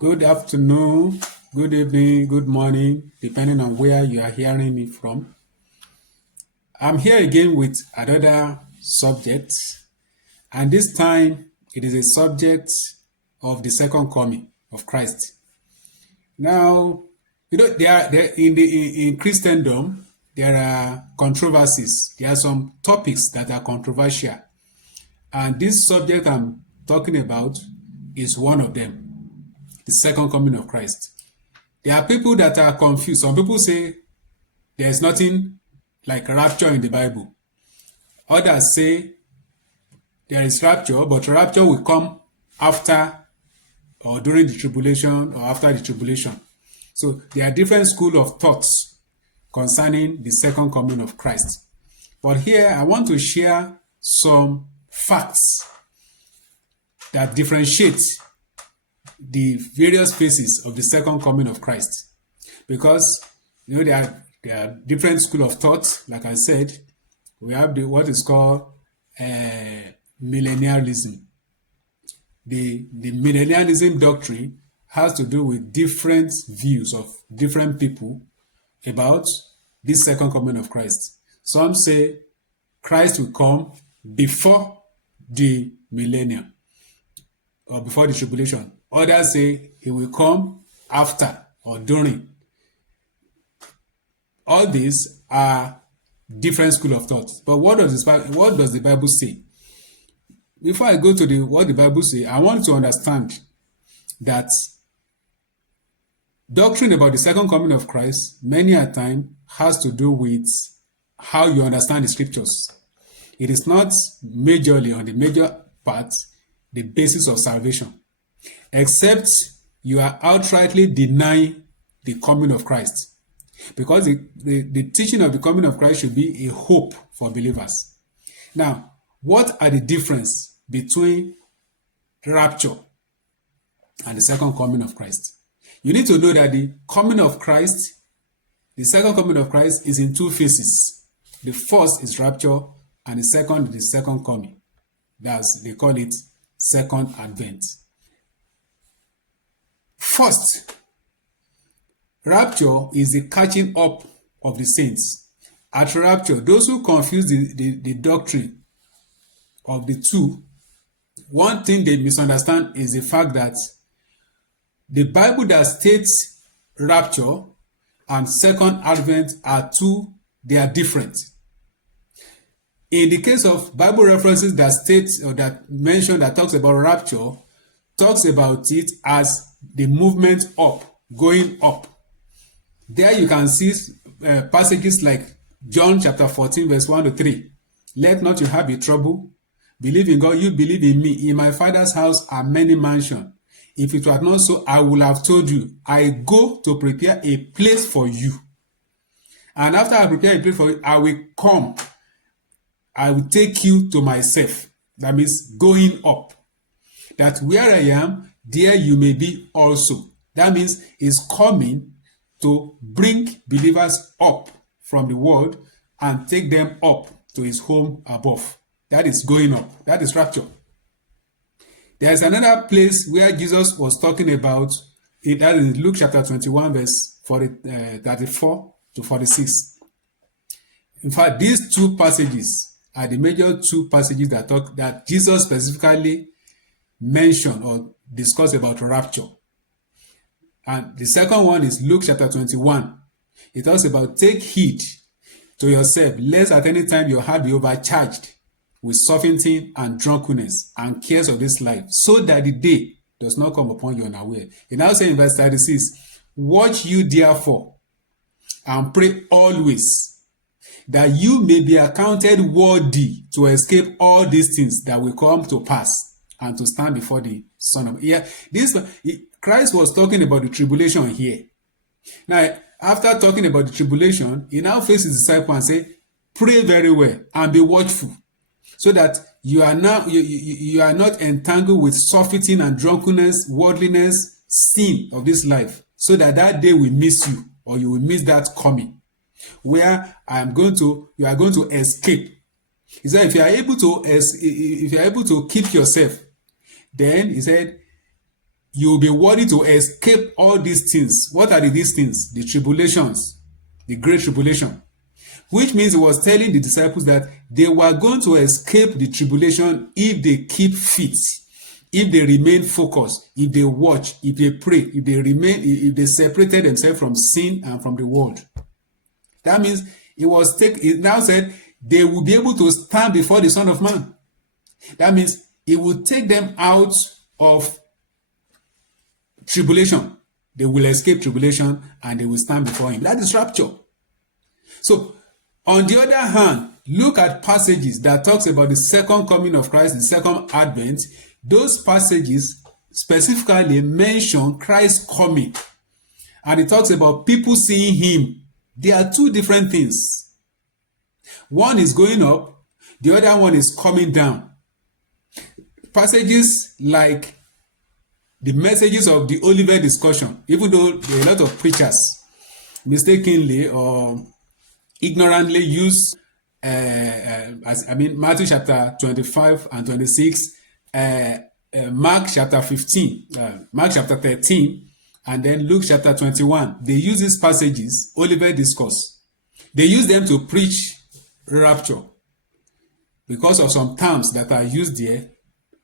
Good afternoon, good evening, good morning, depending on where you are hearing me from. I'm here again with another subject, and this time it is a subject of the second coming of Christ. Now, there in Christendom there are controversies. There are some topics that are controversial, and this subject I'm talking about is one of them: the second coming of Christ. There are people that are confused. Some people say there's nothing like rapture in the Bible. Others say there is rapture, but rapture will come after or during the tribulation or after the tribulation. So there are different schools of thoughts concerning the second coming of Christ. But here I want to share some facts that differentiate the various phases of the second coming of Christ. Because there are different school of thought. Like I said, we have what is called millennialism. The millennialism doctrine has to do with different views of different people about this second coming of Christ. Some say Christ will come before the millennium or before the tribulation. Others say he will come after or during. All these are different school of thought. But what does the Bible say? Before I go to what the Bible says, I want to understand that doctrine about the second coming of Christ many a time has to do with how you understand the scriptures. It is not majorly on the major part the basis of salvation, except you are outrightly denying the coming of Christ. Because the teaching of the coming of Christ should be a hope for believers. Now, what are the difference between rapture and the second coming of Christ? You need to know that the coming of Christ, the second coming of Christ, is in two phases. The first is rapture, and the second is the second coming. They call it second advent. First, rapture is the catching up of the saints. At rapture, those who confuse the doctrine of the two, one thing they misunderstand is the fact that the Bible that states rapture and second advent they are different. In the case of Bible references that states or that mention that talks about rapture, talks about it as the movement up, going up. There you can see passages like John chapter 14, verse 1 to 3. Let not your heart be troubled. Believe in God, you believe in me. In my Father's house are many mansions. If it were not so, I will have told you. I go to prepare a place for you. And after I prepare a place for you, I will come. I will take you to myself. That means going up. That where I am, there you may be also. That means he's coming to bring believers up from the world and take them up to his home above. That is going up. That is rapture. There is another place where Jesus was talking about it, that is Luke chapter 21, verse 34 to 46. In fact, these two passages are the major two passages that Jesus specifically mentioned or discussed about rapture. And the second one is Luke chapter 21. It talks about take heed to yourself, lest at any time your heart be overcharged with surfeiting and drunkenness and cares of this life, so that the day does not come upon you unaware. It now says in verse 36, watch you therefore and pray always, that you may be accounted worthy to escape all these things that will come to pass and to stand before the Son of Man. Christ was talking about the tribulation here. Now, after talking about the tribulation, he now faces his disciples and say, pray very well and be watchful, so that you are not entangled with surfeiting and drunkenness, worldliness, sin of this life, so that day will miss you, or you will miss that coming, where you are going to escape. He said, if you are able to keep yourself, then he said, you will be worthy to escape all these things. What are these things? The tribulations, the great tribulation. Which means he was telling the disciples that they were going to escape the tribulation if they keep fit, if they remain focused, if they watch, if they pray, if they separated themselves from sin and from the world. That means it now said they will be able to stand before the Son of Man. That means it will take them out of tribulation. They will escape tribulation and they will stand before him. That is rapture. So, on the other hand, look at passages that talks about the second coming of Christ, the second advent. Those passages specifically mention Christ's coming. And it talks about people seeing him. They are two different things. One is going up, the other one is coming down. Passages like the messages of the Olivet discussion, even though there are a lot of preachers mistakenly or ignorantly use Matthew chapter 25 and 26, Mark chapter 15, Mark chapter 13, and then Luke chapter 21. They use these passages, Olivet discourse. They use them to preach rapture because of some terms that are used there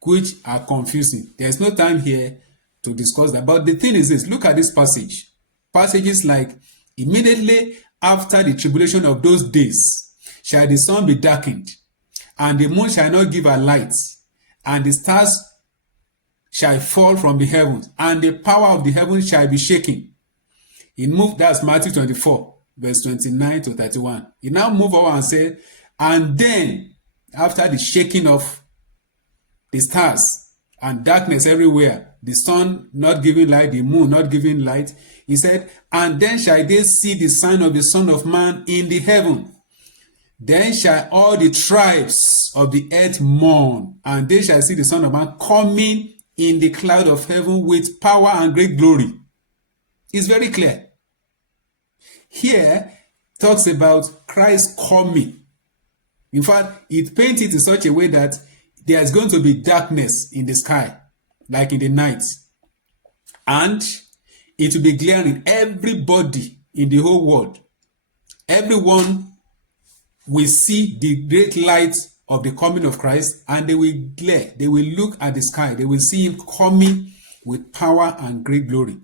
which are confusing. There's no time here to discuss that. But the thing is this, look at this passage. Passages like, immediately after the tribulation of those days shall the sun be darkened, and the moon shall not give her light, and the stars shall fall from the heavens, and the power of the heavens shall be shaken. That's Matthew 24, verse 29 to 31. He now move over and say, and then after the shaking of the stars and darkness everywhere, the sun not giving light, the moon not giving light, he said, and then shall they see the sign of the Son of Man in the heaven. Then shall all the tribes of the earth mourn, and they shall see the Son of Man coming in the cloud of heaven with power and great glory. It's very clear. Here talks about Christ coming. In fact, it paints it in such a way that there's going to be darkness in the sky, like in the night. And it will be glaring. Everybody in the whole world, everyone will see the great light of the coming of Christ, and they will glare. They will look at the sky. They will see him coming with power and great glory.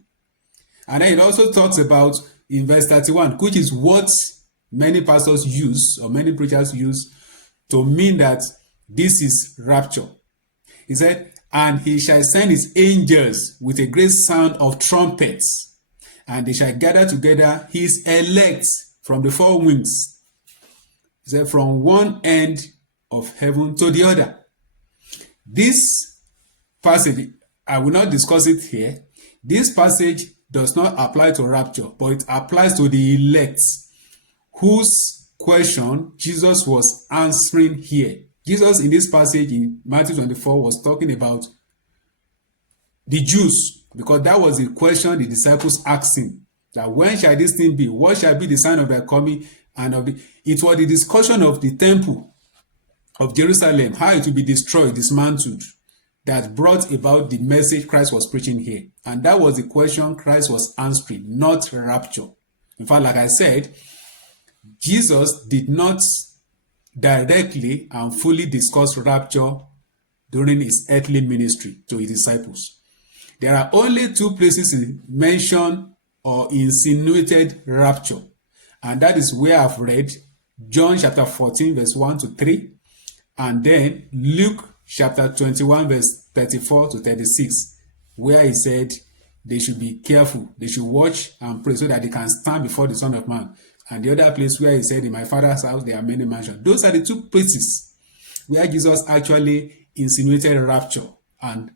And then it also talks about, in verse 31, which is what many pastors use, or many preachers use, to mean that this is rapture. He said, and he shall send his angels with a great sound of trumpets, and they shall gather together his elect from the four winds. He said, from one end of heaven to the other. This passage, I will not discuss it here. This passage does not apply to rapture, but it applies to the elect, whose question Jesus was answering here. Jesus in this passage in Matthew 24 was talking about the Jews, because that was the question the disciples asked him, that when shall this thing be? What shall be the sign of their coming? And it was the discussion of the temple of Jerusalem, how it will be destroyed, dismantled, that brought about the message Christ was preaching here. And that was the question Christ was answering, not rapture. In fact, like I said, Jesus did not directly and fully discuss rapture during his earthly ministry to his disciples. There are only two places he mentioned or insinuated rapture, and that is where I've read John chapter 14 verse 1 to 3, and then Luke chapter 21 verse 34 to 36, where he said they should be careful, they should watch and pray so that they can stand before the Son of Man. And the other place where he said, in my Father's house there are many mansions. Those are the two places where Jesus actually insinuated rapture and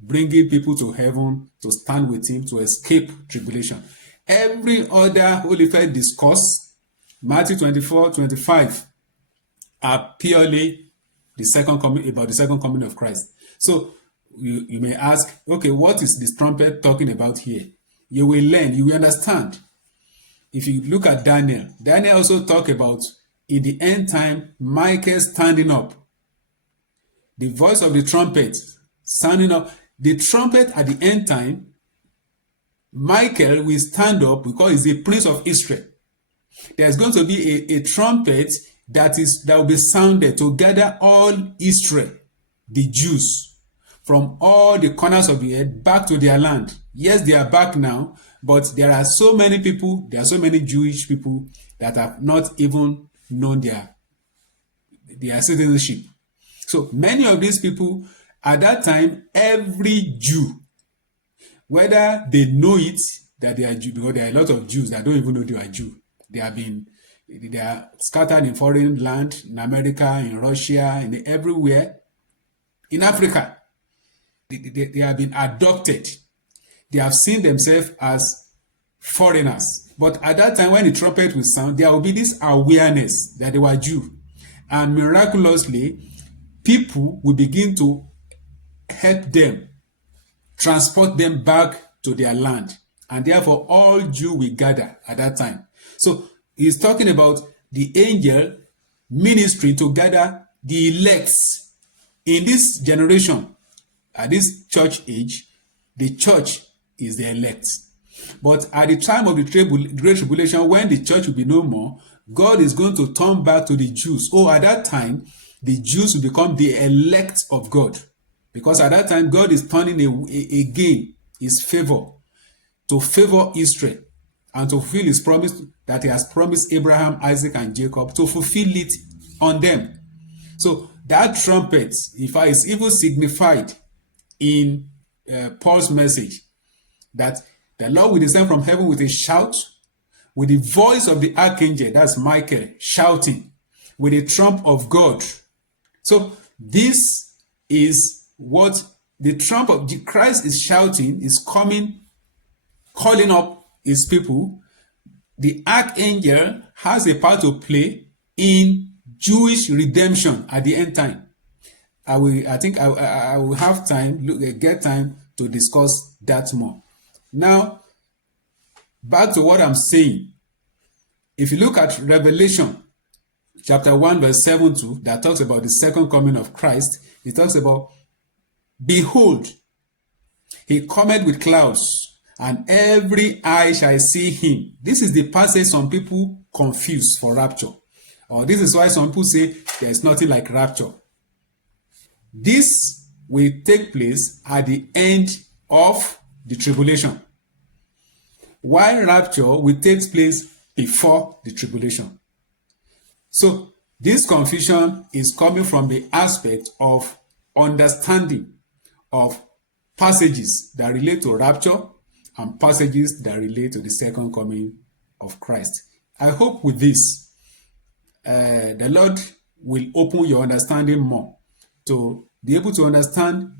bringing people to heaven to stand with him to escape tribulation. Every other Olivet discourse, Matthew 24, 25, are purely the second coming, about the second coming of Christ. So you may ask, okay, what is this trumpet talking about here? You will learn, you will understand. If you look at Daniel also talk about, in the end time, Michael standing up. The voice of the trumpet standing up. the trumpet at the end time, Michael will stand up because he's the prince of Israel. There's going to be a trumpet that will be sounded to gather all Israel, the Jews, from all the corners of the earth back to their land. Yes, they are back now, but there are so many Jewish people that have not even known their citizenship. So many of these people, at that time, every Jew, whether they know it that they are Jew, because there are a lot of Jews that don't even know they are Jew. They are scattered in foreign land, in America, in Russia, everywhere, in Africa. They have been adopted. They have seen themselves as foreigners. But at that time, when the trumpet will sound, there will be this awareness that they were Jew. And miraculously, people will begin to help them, transport them back to their land. And therefore, all Jews will gather at that time. So he's talking about the angel ministry to gather the elects. In this generation, at this church age, the church is the elect. But at the time of the Great Tribulation, when the church will be no more, God is going to turn back to the Jews. At that time, the Jews will become the elect of God. Because at that time, God is turning again his favor to favor Israel and to fulfill his promise that he has promised Abraham, Isaac, and Jacob, to fulfill it on them. So that trumpet, in fact, is even signified in Paul's message, that the Lord will descend from heaven with a shout, with the voice of the archangel, that's Michael, shouting, with the trump of God. So this is what the trump of Christ is shouting, is coming, calling up his people. The archangel has a part to play in Jewish redemption at the end time. I will have time, get time to discuss that more. Now, back to what I'm saying. If you look at Revelation chapter 1 verse 7-2, that talks about the second coming of Christ, it talks about, behold, he cometh with clouds, and every eye shall see him. This is the passage some people confuse for rapture. Or this is why some people say there is nothing like rapture. This will take place at the end of the tribulation, while rapture will take place before the tribulation. So this confusion is coming from the aspect of understanding of passages that relate to rapture and passages that relate to the second coming of Christ. I hope with this, the Lord will open your understanding more to be able to understand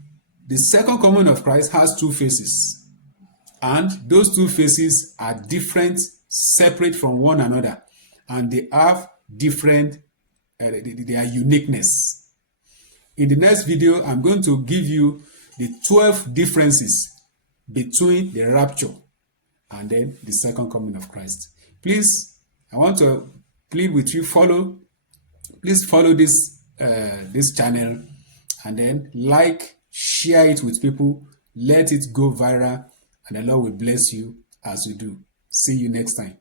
the second coming of Christ has two phases. And those two phases are different, separate from one another. And they have different, their uniqueness. In the next video, I'm going to give you the 12 differences between the rapture and then the second coming of Christ. Please, I want to plead with you, please follow this channel, and then share it with people, let it go viral, and the Lord will bless you as you do. See you next time.